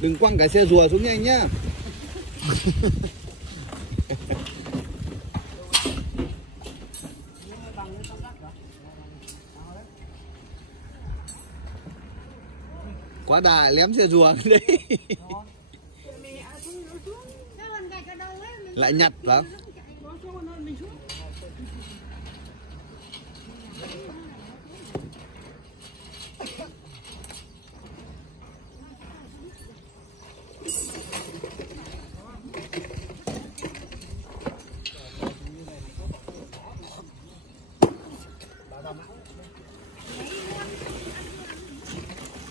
Đừng quăng cái xe rùa xuống nha anh nhá. Quá đà lém xe rùa đấy. Lại nhặt vào.